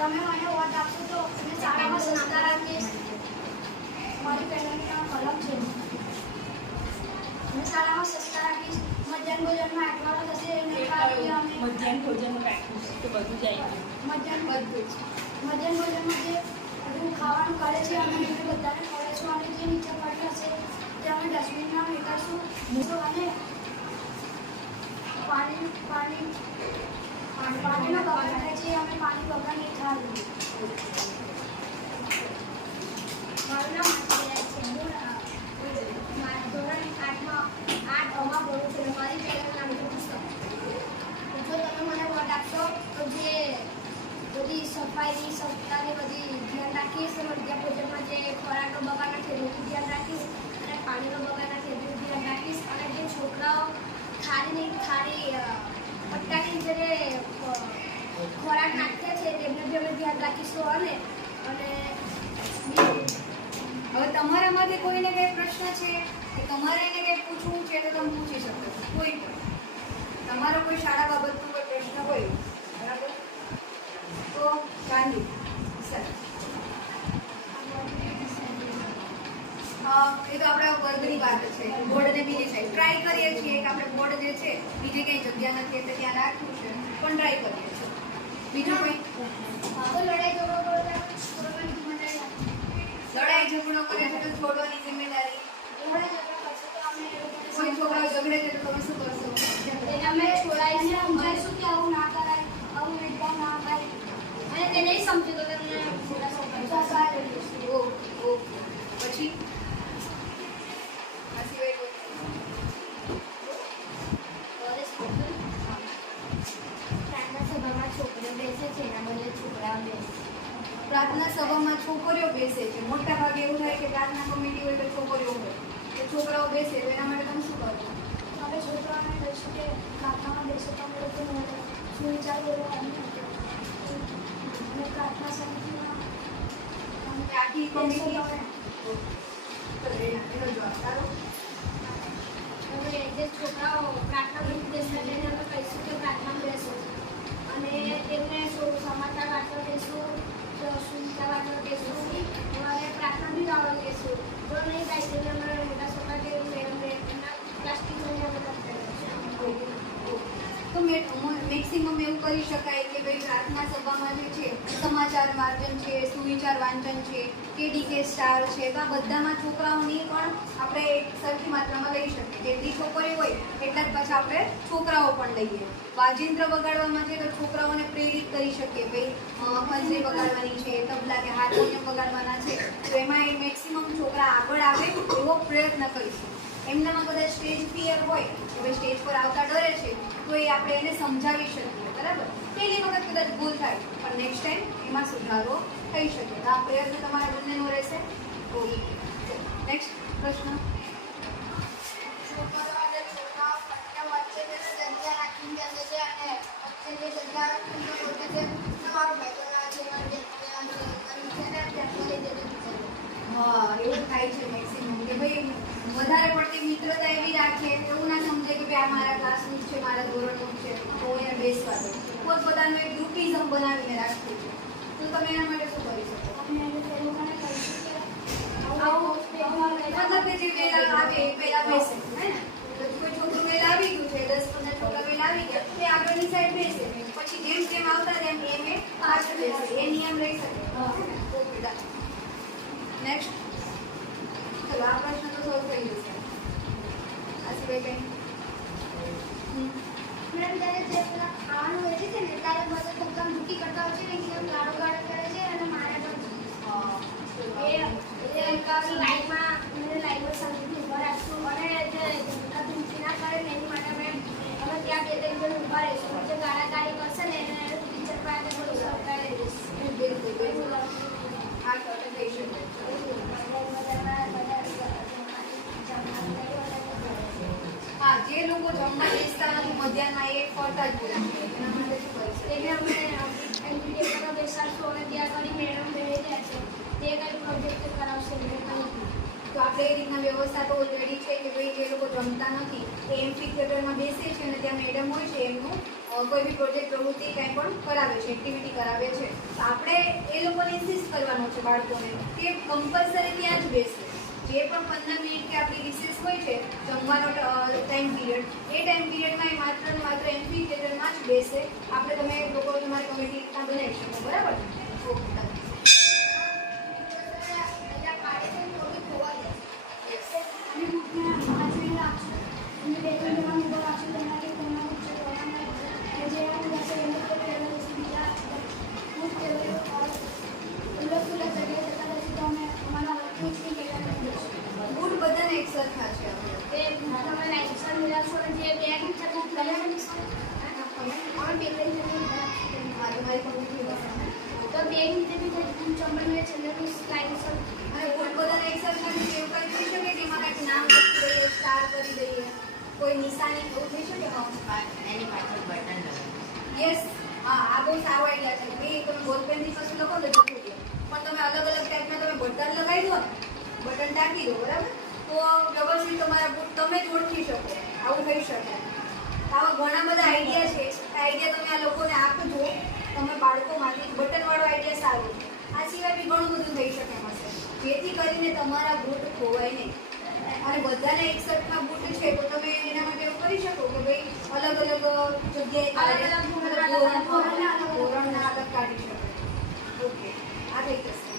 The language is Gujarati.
તમે મને વોટ આપશો તો અમે શાળામાં સંસ્કાર આપીશ. મારી પહેલાંની નામ કલમ છે. અમે શાળામાં સંસ્કાર આપીશ. મધ્યાહન ભોજનમાં આટવાનો થશે એને ખાલી અમે મધ્યાહન ભોજનમાં રાખ્યું છે તો બધું જ આવી ગયું. મધ્યાહન ભોજનમાં જે બધું ખાવાનું કરે છે અમે એને બધાને ખવડાવીશું અને જે નીચે પડ્યું હશે તે અમે ડસ્ટબિનમાં ફેંકાશું. અને પાણીનો બગાડ થાય છે અમે પાણી બગાડ નહીં થવા દઈએ. મારું નામ આશીર્વાદ છે. હું ધોરણ 8 ભણું છું. મારી પહેલાંનું નામ છે પુસ્તક. જો તમે મને વોટ આપશો તો જે બધી સફાઈ સપ્તાહની બધી ધ્યાન રાખીશ. મધ્યાહન ભોજનમાં જે ખોરાકનો બગાડ નથી એનું ધ્યાન રાખીશ અને પાણીનો બગાડ નથી એનું ધ્યાન રાખીશ. અને જે છોકરાઓ થાળી પટ્ટાની જે ખોરાક નાખે છે તેમને બી અમે ધ્યાન રાખીશું. અને હવે તમારામાંથી કોઈને કંઈ પ્રશ્ન છે કે તમારે એને કંઈ પૂછવું છે તો તમે પૂછી શકો છો. કોઈ પણ તમારો કોઈ શાળા બાબતનો કોઈ પ્રશ્ન હોય બરાબર તો ગાંધી સર એ તો આપણા વર્ગની વાત છે. બોર્ડને બીજી સાઈડ ટ્રાય કરીએ છીએ કે આપણે બોર્ડ જે છે બીજી કંઈ જગ્યા નથી એટલે ત્યાં રાખ્યું છે પણ ટ્રાય કરીએ છીએ. બીજું કંઈ લડાઈ ઝઘડો લડાઈ ઝઘડો કરે છે તો છોડવાની જિમ્મેદારી. કોઈ છોકરાઓ ઝઘડે છે તો તમે શું કરશો? એને અમે છોડાવીને સમજાવીશું કે આવું ના કરાય, આવું એકદમ ના કરાય. અને તે નહીં સમજે તો તેમને પછી આ સિવાય કોઈ પ્રાર્થના સભામાં છોકરીઓ બેસે છે એના બદલે છોકરાઓ બેસે. પ્રાર્થના સભામાં છોકરીઓ બેસે છે. મોટા ભાગે એવું થાય કે પ્રાર્થના કમિટી હોય તો છોકરીઓ હોય તો છોકરાઓ બેસે તો એના માટે તમે શું કરો? હવે છોકરાઓને કહીશું કે પ્રાર્થનામાં બેસો તો અમે લોકો સુવિચાર બોલવાની અને પ્રાર્થના સમિતિમાં આખી કમિટી એનો જવાબ સારો. હવે જે છોકરાઓ પ્રાર્થના ગ્રુપ બેસતા તેને અમે કહીશું કે પ્રાર્થનામાં બેસો અને તેમને સમાચાર વાંચવા કહીશું, સુવિચાર વાંચવા કહીશું અને પ્રાર્થના બી ગાવા કહીશું. જો નહીં ગાય તેને અમે મોટા છોકરા કે મેડમને એમના ક્લાસ ટીચરને અમે તો મેક્સિમમ એવું કરી શકાય કે ભાઈ પ્રાર્થના સભામાં જે છે સમાચાર વાંચન છે, સુવિચાર વાંચન છે, KDK સ્ટાર છે તો આ બધામાં છોકરાઓની પણ આપણે એક સરખી માત્રામાં લઈ શકીએ. જેટલી છોકરીઓ હોય એટલા જ પાછા આપણે છોકરાઓ પણ લઈએ. વાજિંત્ર વગાડવામાં છે તો છોકરાઓને પ્રેરિત કરી શકીએ ભાઈ કંજરી વગાડવાની છે, તબલા કે હાર્મોનિયમ વગાડવાના છે તો એમાં એ મેક્સિમમ છોકરા આગળ આવે એવો પ્રયત્ન કરીશું. એમનામાં કદાચ સ્ટેજ ફિયર હોય કે ભાઈ સ્ટેજ પર આવતા ડરે છે તો એ આપણે એને સમજાવી શકીએ. બરાબર, પહેલી વખત કદાચ ભૂલ થાય પણ નેક્સ્ટ ટાઈમ એમાં સુધારો થઈ શકે. તો આ પ્રયત્ન તમારા બંનેનો રહેશે. ઓકે, નેક્સ્ટ પ્રશ્ન. હા, એવું થાય છે મેક્સિમમ કે ભાઈ વધારે પડતી મિત્રતા એવી રાખે એવું ના સમજે કે ભાઈ આ મારા ક્લાસનું છે, મારા ધોરણનું છે તો એને બેસવા દો. પોતપોતાનું એક ગ્રુપિઝમ બનાવીને રાખવું છે. તો તમે એના માટે શું કરી શકો? મતલબ કે જે વહેલા આવે એ પહેલા બેસે, હે ને? તો કોઈ છોકરું વહેલા આવી ગયું છે, 10-15 છોકરા વહેલા આવી ગયા એ આગળની સાઈડ બેસે, પછી જેમ જેમ આવતા તેમ એમ એ પાછળ બેસે. એ નિયમ રહી શકે. નેક્સ્ટ. ચલો, આ પ્રશ્ન તો સોલ્વ થઈ જશે. આ સિવાય કંઈ? મેડમ જ્યારે જે પેલા ખાવાનું વેચે છે ને ત્યારે બધા છોકરા દુઃખી કરતા હોય છે ને એકદમ ગાળો ગાળો કરે છે અને મારે પણ લાઈનમાં શાંતિથી ઊભા રાખશું અને જે જનતા દુઃખી ના કરે ને એની માટે અમે ત્યાં બે ત્રણ જણ ઊભા રહીશું. જે ગાળાગાળી કરશે ને એને ટીચર પાસે થોડું સરકાર લઈ જઈશું. બિલકુલ આ કરતે થઈ શકે. હા, જે લોકો જમવા બેસતા નથી મધ્યાહનમાં એ ફરતા જ બોલે છે એના માટે શું કરી શકે? એને અમે એન્ટ્રી પર બેસાડશું અને ત્યાં આગળ મેડમ બેસી જાય છે તે કંઈ પ્રોજેક્ટ કરાવશે એટલે કંઈ તો આપણે એ રીતના વ્યવસ્થા તો ઓલરેડી છે કે ભાઈ જે લોકો જમતા નથી એ એમ્ફી થિયેટરમાં બેસે છે અને ત્યાં મેડમ હોય છે એમનું કોઈ બી પ્રોજેક્ટ પ્રવૃત્તિ કંઈ પણ કરાવે છે, એક્ટિવિટી કરાવે છે. તો આપણે એ લોકોને ઇન્સિસ્ટ કરવાનો છે બાળકોને કે કમ્પલસરી ત્યાં જ બેસે. જે પણ 15 મિનિટ કે આપણી રિસેસ હોય છે જમવાનો ટાઈમ પીરિયડ, એ ટાઈમ પીરિયડમાં એ માત્ર ને માત્ર એમ્ફી થિયેટરમાં જ બેસે. આપણે તમે લોકો તમારી કમિટી ત્યાં બનાવી શકો. બરાબર? ઓકે. બૂટ બધાને એક સરખા છે. મારી કમિટી અને બૂટ બધાને એક સરખા છે. એવું કંઈ થઈ શકે કે એમાં કંઈક નામ લખી દઈએ, સ્ટાર કરી દઈએ, કોઈ નિશાની એવું થઈ શકે? એની પાછળ બટન યસ. હા, આ બહુ સારો આઈડિયા છે. ભાઈ તમે બોલપેનથી કશું લખો તો જતું રહે. પણ તમે અલગ અલગ ટાઈપના તમે બટન લગાવી દો ને, બટન ટાંકી દો, બરાબર? તો વ્યવસ્થિત તમારા બૂટ તમે જ ઓળખી શકો. આવું થઈ શકે. આવા ઘણા બધા આઈડિયા છે. આ આઈડિયા તમે આ લોકોને આપજો. તમે બાળકોમાંથી બટનવાળો આઈડિયા સારો છે. આ સિવાય બી ઘણું બધું થઈ શકે એમ હશે, જેથી કરીને તમારા બૂટ ખોવાય નહીં. અને બધાને એક સરખા બૂટ છે તો તમે એના માટે એવું કરી શકો કે ભાઈ અલગ અલગ જગ્યાએ ધોરણના અલગ કાઢી શકો. ઓકે, આ થઈ જશે.